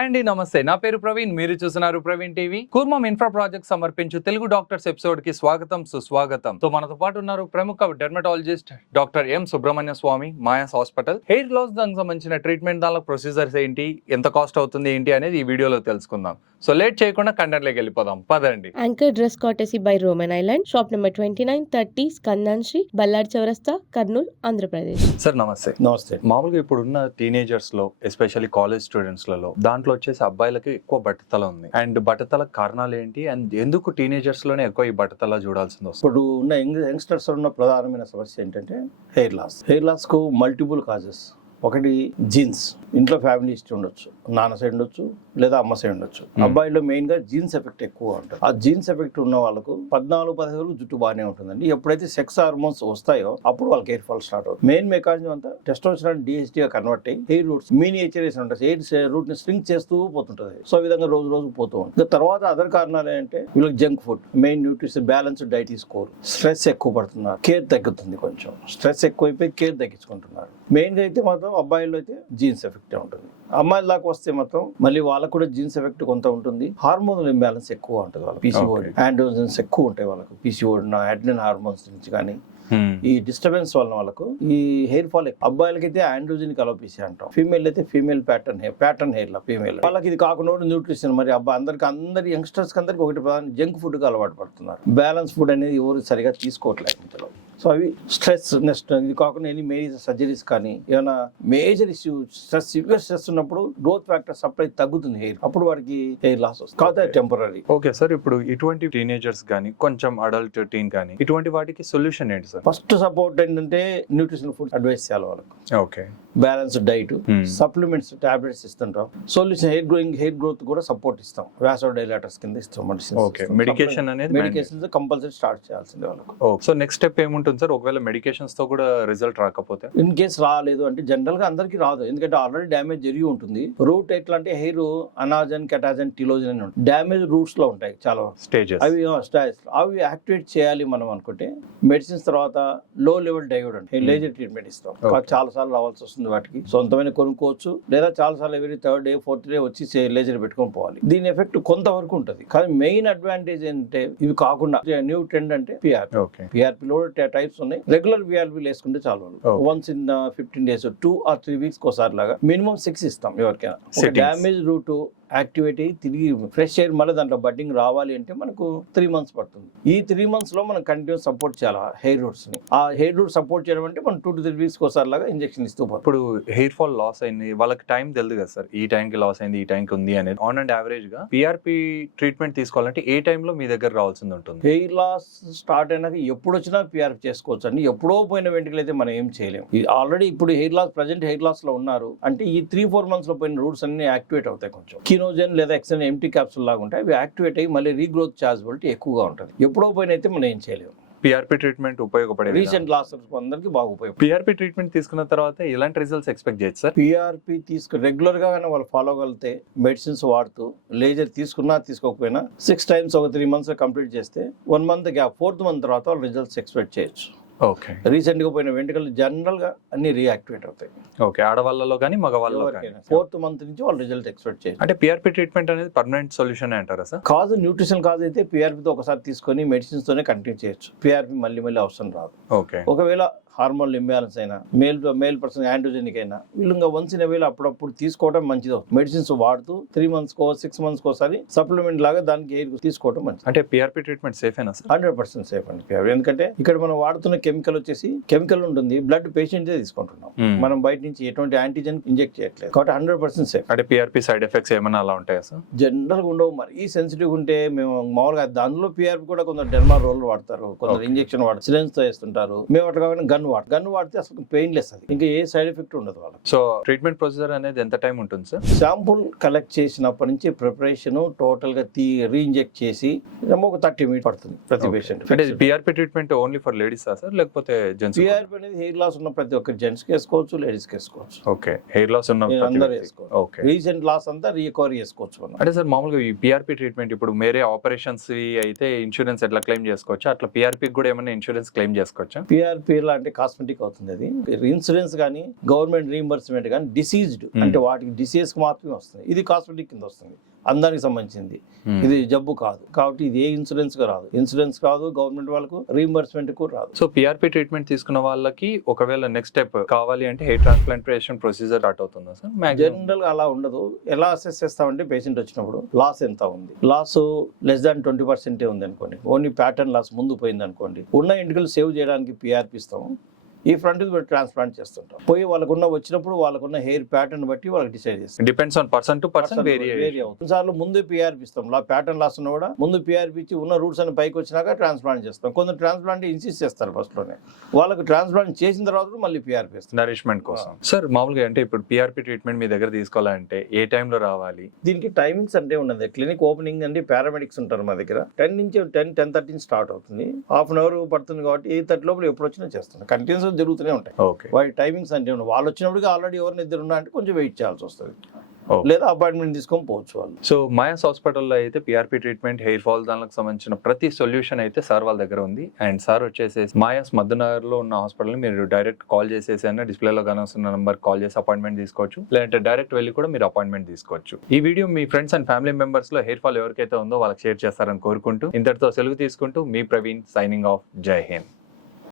Hi అండి, నమస్తే. నా పేరు ప్రవీణ్. మీరు చూస్తున్నారు ప్రవీణ్ టీవీ. కూర్మం ఇన్ఫ్రా ప్రాజెక్ట్ సమర్పించు తెలుగు డాక్టర్స్ ఎపిసోడ్ కి స్వాగతం, సుస్వాగతం. తో మనతో పాటు ఉన్నారు ప్రముఖ డెర్మటాలజిస్ట్ డాక్టర్ ఎం సుబ్రహ్మణ్య స్వామి, మాయాస్ హాస్పిటల్. హెయిర్ లాస్ దానికి సంబంధించిన ట్రీట్మెంట్, దానిలో ప్రొసీజర్స్ ఏంటి, ఎంత కాస్ట్ అవుతుంది ఏంటి అనేది ఈ వీడియోలో తెలుసుకుందాం. సో లేట్ చేయకుండా కంటెంట్ లోకి వెళ్ళిపోదాం, పదండి. Anchor dress courtesy by Roman Island, shop number 2930 Skandan Sri, బల్లాడ్ చౌరస్తా, కర్నూల్, ఆంధ్రప్రదేశ్. సార్ నమస్తే. నమస్తే. మామూలుగా ఇప్పుడున్న టీనేజర్స్ లో, ఎస్పెషల్లీ కాలేజ్ స్టూడెంట్స్ లలో, దాంట్లో వచ్చేసి అబ్బాయిలకి ఎక్కువ బట్టతల ఉంది. అండ్ బట్టతల కారణాలు ఏంటి, అండ్ ఎందుకు టీనేజర్స్ లోనే ఎక్కువ ఈ బట్టతల చూడాల్సింది వస్తుంది? ఇప్పుడు ఉన్న యంగ్స్టర్స్ ఉన్న ప్రధానమైన సమస్య ఏంటంటే హెయిర్ లాస్. హెయిర్ లాస్ కు మల్టిపుల్ కాజెస్. ఒకటి జీన్స్, ఇంట్లో ఫ్యామిలీ హిస్టరీ ఉండొచ్చు, నాన్న సైడ్ ఉండొచ్చు లేదా అమ్మ సైడ్ ఉండొచ్చు. అబ్బాయిలో మెయిన్ గా జీన్స్ ఎఫెక్ట్ ఎక్కువ ఉంటుంది. ఆ జీన్స్ ఎఫెక్ట్ ఉన్న వాళ్ళకు 14-15 జుట్టు బాగానే ఉంటుందండి. ఎప్పుడైతే సెక్స్ హార్మోన్స్ వస్తాయో అప్పుడు వాళ్ళకి హెయిర్ ఫాల్ స్టార్ట్ అవుతుంది. మెయిన్ మెకానిజం అంతా టెస్టోస్టెరాన్ డిహెచ్డి గా కన్వర్ట్ అయ్యి హెయిర్ రూట్స్ మినియేచరేస్ ఉంటుంది. హెయిర్ రూట్ ని స్ట్రింక్ చేస్తూ పోతుంటది. సో ఈ విధంగా రోజు రోజు పోతూ ఉంటుంది. తర్వాత అదర్ కారణాలు ఏంటంటే వీళ్ళకి junk food, main nutrition, balanced diet తీసుకోరు, స్ట్రెస్ ఎక్కువ పడుతున్నారు, కేర్ తగ్గుతుంది. కొంచెం స్ట్రెస్ ఎక్కువైపోయి కేర్ తగ్గించుకుంటున్నారు. మెయిన్ గా అయితే మాత్రం అబ్బాయిల్లో అయితే జీన్స్ ఎఫెక్ట్ ఉంటుంది. అమ్మాయిల దాకా వస్తే మాత్రం మళ్ళీ వాళ్ళకు కూడా జీన్స్ ఎఫెక్ట్ కొంత ఉంటుంది. హార్మోనల్ ఇంబ్యాలెన్స్ ఎక్కువ ఉంటుంది వాళ్ళకి. పీసీఓడి, ఆండ్రోజన్స్ ఎక్కువ ఉంటాయి వాళ్ళకు. పీసీఓడి, అడ్రినల్ హార్మోన్స్ నుంచి కానీ ఈ డిస్టర్బెన్స్ వలన వాళ్ళకు ఈ హెయిర్ ఫాల్. అబ్బాయిలకైతే ఆండ్రోజెనిక్ అలోపేసియా అంటాం, ఫీమేల్ అయితే ఫీమేల్ ప్యాటర్న్ హెయిర్ లా ఫీమేల్. వాళ్ళకి ఇది కాకుండా న్యూట్రిషన్. మరి అందరి యంగ్స్టర్స్ అందరికి ఒకటి ప్రధాన జంక్ ఫుడ్ కి అలవాటు పడుతున్నారు. బ్యాలెన్స్ ఫుడ్ అనేది ఎవరు సరిగా తీసుకోవట్లేదు ఇంట్లో. సో అవి స్ట్రెస్. నెక్స్ట్ ఇది కాకుండా ఎనీ మేజర్ సర్జరీస్ కానీ ఏమైనా major issue, stress, severe stress ఉన్నప్పుడు గ్రోత్ ఫ్యాక్టర్ సప్లై తగ్గుతుంది హెయిర్, అప్పుడు వాడికి హెయిర్ లాస్ వస్తుంది. కాదు టెంపరీ. ఓకే సార్, ఇప్పుడు ఇటువంటి టీనేజర్స్ కానీ కొంచెం అడల్ట్ టీన్ కానీ ఇటువంటి వాటికి సొల్యూషన్ ఏంటి సార్? ఫస్ట్ సపోర్ట్ ఏంటంటే న్యూట్రిషన్ ఫుడ్ అడ్వైస్ చేయాలి వాళ్ళకు. Okay, balanced diet, supplements, tablets ఇస్తుంటాం. సొల్యూషన్ హెయిర్ గ్రోత్ కూడా సపోర్ట్ ఇస్తాం. వాసోడైలేటర్స్ కింద ఇస్తాం medicine. Okay, medication compulsory start చేయాల్సిందే వాళ్ళకు. సో నెక్స్ట్ స్టెప్ ఏముంటుంది సార్ ఒకవేళ మెడికేషన్స్ తో కూడా రిజల్ట్ రాకపోతే? ఇన్ కేస్ రాలేదు అంటే జనరల్ గా అందరికి రాదు, ఎందుకంటే ఆల్రెడీ డ్యామేజ్ జరిగి ఉంటుంది. రూట్ ఎట్లా అంటే హెయిర్ అనాజన్, కెటాజన్, టిలోజన్ అని ఉంటాయి. డ్యామేజ్ రూట్స్ లో ఉంటాయి చాలా స్టేజెస్. అవి యాక్టివేట్ చేయాలి మనం అనుకుంటే మెడిసిన్స్ తర్వాత లో లెవెల్ డయోడ్ అంటే లేజర్ ట్రీట్మెంట్ ఇస్తాం. చాలా సార్లు రావాల్సి వస్తుంది వాటికి. సొంతమైన కొనుక్కోవచ్చు లేదా చాలా సార్లు every 3rd day 4th day వచ్చి లేజర్ పెట్టుకొని పోవాలి. దీని ఎఫెక్ట్ కొంతవరకు ఉంటుంది. కానీ మెయిన్ అడ్వాంటేజ్ ఏంటంటే ఇవి కాకుండా న్యూ ట్రెండ్ అంటే పిఆర్పి. పిఆర్పిలో టైప్స్ ఉన్నాయి. రెగ్యులర్ విఆర్పి వేసుకుంటే చాలు. Once in 15 days 2 or 3 weeks ఒకసారి లాగా మినిమం 6 ఇస్తాం ఎవరికైనా. డ్యామేజ్ రూట్ యాక్టివేట్ అయ్యి తిరిగి ఫ్రెష్ ఎయిర్ మళ్ళీ దాంట్లో బడ్డింగ్ రావాలి అంటే మనకు 3 months పడుతుంది. ఈ 3 months లో మనం కంటిన్యూస్ సపోర్ట్ చేయాలి హెయిర్ రూట్స్ ని. ఆ హెయిర్ రూట్ సపోర్ట్ చేయడం అంటే మనం 2 to 3 weeks ఒకసారి లాగా ఇంజెక్షన్ ఇస్తూ పోతాం. ఇప్పుడు హెయిర్ ఫాల్ లాస్ అయింది, వాళ్ళకి టైం తెలియదు కదా సార్, ఈ టైం కి లాస్ అయింది, ఈ టైం కి ఉంది అనేది. ఆన్ అండ్ యావరేజ్ గా పిఆర్పి ట్రీట్మెంట్ తీసుకోవాలంటే ఏ టైంలో మీ దగ్గర రావాల్సింది ఉంటుంది? హెయిర్ లాస్ స్టార్ట్ అయినాక ఎప్పుడు వచ్చినా పిఆర్పి చేసుకోవచ్చు అండి. ఎప్పుడో పోయిన వెంటనే అయితే మనం ఏం చేయలేము. ఆల్రెడీ ఇప్పుడు ప్రజెంట్ హెయిర్ లాస్ లో ఉన్నారు అంటే ఈ 3-4 months లో పోయిన రూట్స్ అన్ని యాక్టివేట్ అవుతాయి. కొంచెం కినోజన్ లేదా ఎంటీ క్యాప్సూల్ లాగా ఉంటాయి. అవి యాక్టివేట్ అయ్యి మళ్ళీ రీగ్రోత్ ఛాన్సిబిలిటీ ఎక్కువగా ఉంటుంది. ఎప్పుడో పోయిన అయితే మనం ఏం చేయలేము. పిఆర్పి ట్రీట్మెంట్ ఉపయోగపడే రీసెంట్ లాసర్స్ అందరికి బాగా ఉపయోగపడుతుంది. పిఆర్పి ట్రీట్మెంట్ తీసుకున్న తర్వాత ఎలాంటి రిజల్ట్స్ ఎక్స్పెక్ట్ చేయొచ్చు సార్? పిఆర్పి రెగ్యులర్ గా వాళ్ళు ఫాలో కలిగితే మెడిసిన్స్ వాడుతూ లేజర్ తీసుకున్నా తీసుకోకపోయినా 6 times ఒక 3 months కంప్లీట్ చేస్తే 1 month గ్యాప్ 4th month తర్వాత వాళ్ళు రిజల్ట్స్ ఎక్స్పెక్ట్ చేయొచ్చు. ఓకే, రీసెంట్ గా పోయిన వెంట్రుకలు జనరల్ గా అన్ని రీయాక్టివేట్ అవుతాయి. ఓకే, ఆడవాళ్ళలో కానీ మగవాళ్ళలో కానీ 4th month నుంచి వాళ్ళు రిజల్ట్ ఎక్స్పెక్ట్ చేయొచ్చు. అంటే పిఆర్పి ట్రీట్మెంట్ అనేది పర్మనెంట్ సొల్యూషన్ అంటారా సార్? కాదు, న్యూట్రిషన్ కాదు అయితే పిఆర్పితో ఒకసారి తీసుకొని మెడిసిన్స్ తోనే కంటిన్యూ చేయొచ్చు. పిఆర్పి మళ్ళీ అవసరం రాదు. ఓకే, ఒకవేళ హార్మోన్ ఇంబ్యాలెన్స్ అయినా మేల్ పర్సన్ ఆండ్రోజెనిక్ అయినా వీళ్ళు వన్స్ ఇన్ వేళ అప్పుడప్పుడు తీసుకోవడం మంచిది. మెడిసిన్స్ వాడుతూ 3 months 6 months ఒకసారి సప్లిమెంట్ లాగా దానికి ఎయిర్ తీసుకోవడం మంచిది. అంటే పిఆర్పి ట్రీట్మెంట్ సేఫ్ అయినా సార్? 100% సేఫ్ అండి పిఆర్పి. ఎందుకంటే ఇక్కడ మనం వాడుతున్న కెమికల్ వచ్చేసి కెమికల్ ఉంటుంది, బ్లడ్ పేషెంట్ తీసుకుంటున్నాం. మనం బయట నుంచి ఎటువంటి యాంటీజెన్ ఇంజెక్ట్ చేయట్లేదు కాబట్టి 100% సేఫ్. అంటే పిఆర్పి సైడ్ ఎఫెక్ట్స్ ఏమైనా అలా ఉంటాయా సార్? జనరల్ గా ఉండవు. మరి ఈ సెన్సిటివ్ ఉంటే మేము మామూలుగా దానిలో పిఆర్పి కూడా కొందరు డెర్మా రోల్ వాడతారు, కొందరు ఇంజెక్షన్ వాడతారు, సిరెంజ్ తో వేస్తుంటారు. మేము అట్లా కాకుండా గన్ వాడితే అసలు పెయిన్లెస్, అది ఇంకా ఏ సైడ్ ఎఫెక్ట్ ఉండదు వాళ్ళకి. సో ట్రీట్మెంట్ ప్రొసీజర్ అనేది ఎంత టైం ఉంటుంది సార్? శాంపుల్ కలెక్ట్ చేసినప్పటి నుంచి ప్రిపరేషన్ టోటల్ గా రీఇంజెక్ట్ చేసి ఒక 30 minutes పడుతుంది ప్రతి పేషెంట్. అంటే PRP treatment only for ladies sir లేకపోతే జెంట్స్? పిఆర్పి అనేది హెయిర్ లాస్ ఉన్న ప్రతి ఒక్క జెంట్స్ కి వేసుకోవచ్చు, లేడీస్ కి వేసుకోవచ్చు. ఓకే, హెయిర్ లాస్ ఉన్న అందరూ వేసుకోవచ్చు. ఓకే, రీసెంట్ లాస్ అంతా రికవరీ చేసుకోవచ్చు. అంటే సార్ మామూలుగా ఈ పిఆర్పి ట్రీట్మెంట్ ఇప్పుడు వేరే ఆపరేషన్స్ అయితే ఇన్సూరెన్స్ ఎట్లా క్లెయిమ్ చేసుకోవచ్చు, అట్లా పిఆర్పి కూడా ఏమైనా ఇన్సూరెన్స్ క్లెయిమ్ చేసుకోవచ్చా? పిఆర్పి అంటే కాస్మెటిక్ అవుతుంది. అది ఇన్సూరెన్స్ కానీ గవర్నమెంట్ రీయింబర్స్మెంట్ కానీ డిసీజ్డ్ అంటే వాటికి డిసీజ్ మాత్రమే వస్తుంది. ఇది కాస్మెటిక్ కింద వస్తుంది, అందానికి సంబంధించింది. ఇది జబ్బు కాదు కాబట్టి ఇది ఏ ఇన్సూరెన్స్ గా రాదు. ఇన్సూరెన్స్ కాదు, గవర్నమెంట్ వాళ్ళకు రీయింబర్స్మెంట్ కూడా రాదు. సో పిఆర్పి ట్రీట్మెంట్ తీసుకున్న వాళ్ళకి ఒకవేళ నెక్స్ట్ స్టెప్ కావాలి అంటే హెయిర్ ట్రాన్స్ప్లాంటేషన్ ప్రొసీజర్ స్టార్ట్ అవుతుందా సార్? జనరల్ గా అలా ఉండదు. ఎలా అసెస్ చేస్తామంటే పేషెంట్ వచ్చినప్పుడు లాస్ ఎంత ఉంది, లాస్ లెస్ దాన్ 20% ఉంది అనుకోండి, ఓన్లీ ప్యాటర్న్ లాస్ ముందు పోయింది అనుకోండి, ఉన్న ఎంటికలు సేవ్ చేయడానికి పిఆర్పి ఇస్తాము. ఈ ఫ్రంట్ ట్రాన్స్ప్లాంట్ చేస్తుంటాం. పోయి వాళ్ళకున్న వచ్చినప్పుడు వాళ్ళకున్న హెయిర్ ప్యాటర్న్ బట్టి వాళ్ళకి డిసైడ్ చేస్తాం. Depends on person to person vary అవుతుంది. సార్లు ముందు పిఆర్పి ఇస్తాం. ప్యాటర్న్ లాస్ ఉన్నా కూడా ముందు పిఆర్పి ఇచ్చి ఉన్న రూట్స్ అని పైకి వచ్చినాక ట్రాన్స్ప్లాంట్ చేస్తాం. కొందరు ట్రాన్స్ప్లాంట్ ఇన్సిస్ట్ చేస్తారు ఫస్ట్ లోనే, వాళ్ళకి ట్రాన్స్ప్లాంట్ చేసిన తర్వాత మళ్ళీ పిఆర్పి ఇస్తాం నరిష్మెంట్ కోసం. సార్ మామూలుగా అంటే ఇప్పుడు పిఆర్పి ట్రీట్మెంట్ మీ దగ్గర తీసుకోవాలంటే ఏ టైంలో రావాలి? దీనికి టైమింగ్స్ అంటే ఉండదు. క్లినిక్ ఓపెనింగ్ అంటే పారామెడిక్స్ ఉంటారు మా దగ్గర. 10 నుంచి 10:30 నుంచి స్టార్ట్ అవుతుంది. హాఫ్ అన్ అవర్ పడుతుంది కాబట్టి 8:30 లోపల ఎప్పుడు వచ్చినా చేస్తాం. కంటిన్యూస్ జరుగుతూనే ఉంటాయి. వాటి టైమింగ్స్ అంటే వాళ్ళు వచ్చినప్పటికి ఆల్రెడీ ఎవరిని ఇద్దరు ఉన్నా అంటే కొంచెం వెయిట్ చేయాల్సి వస్తుంది, లేదా అపాయింట్మెంట్ తీసుకొని పోవచ్చు వాళ్ళు. సో మాయాస్ హాస్పిటల్లో అయితే పిఆర్పి ట్రీట్మెంట్, హెయిర్ ఫాల్ దానికి సంబంధించిన ప్రతి సొల్యూషన్ అయితే సార్ వాళ్ళ దగ్గర ఉంది. అండ్ సార్ వచ్చేసేసి మాయాస్ మధ్యనగర్ లో ఉన్న హాస్పిటల్ మీరు డైరెక్ట్ కాల్ చేసేసి అయినా డిస్ప్లేలో కనిపిస్తున్న నంబర్ కాల్ చేసి అపాయింట్మెంట్ తీసుకోవచ్చు, లేదంటే డైరెక్ట్ వెళ్ళి కూడా మీరు అపాయింట్మెంట్ తీసుకోవచ్చు. ఈ video me friends and family members లో హెయిర్ ఫాల్ ఎవరికైతే ఉందో వాళ్ళకి షేర్ చేస్తారని కోరుకుంటూ ఇంతటితో సెలవు తీసుకుంటూ మీ ప్రవీణ్ సైనింగ్ ఆఫ్. జై హింద్.